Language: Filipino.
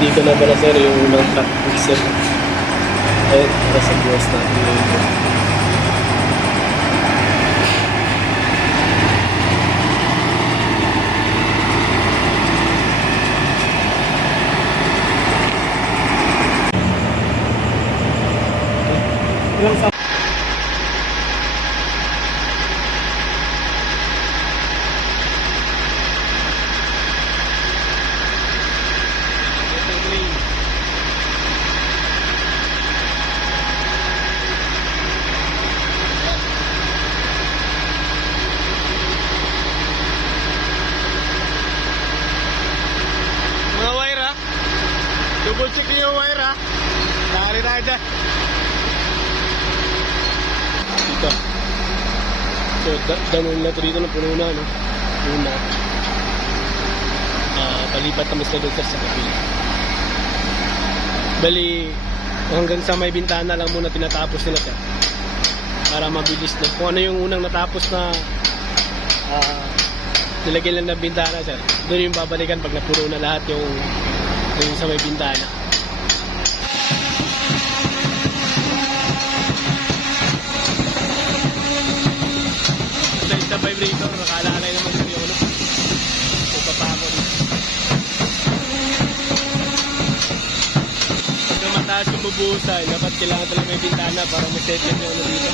dito na pala sir yung unang top mixer. Ayun, para sa buwas natin ngayon. Ilang sa mga wire ha. Double check niyo yung wire ha. Nakali tayo dyan. Dito. So, ganun na ito dito na puno na, no? Puno na. Palipat naman sila doon sa kapila. Bali, hanggang sa may bintana lang muna tinatapos nila sir. Para mabilis na. Kung ano yung unang natapos na nilagyan lang ng bintana sir, doon yung babalikan pag napuno na lahat yung sa may bintana. Sa vibrator, nakalalay naman sa yung papakon. Pag mataas yung bubuhusan, dapat kailangan talaga may bintana para ma-settle yung dito.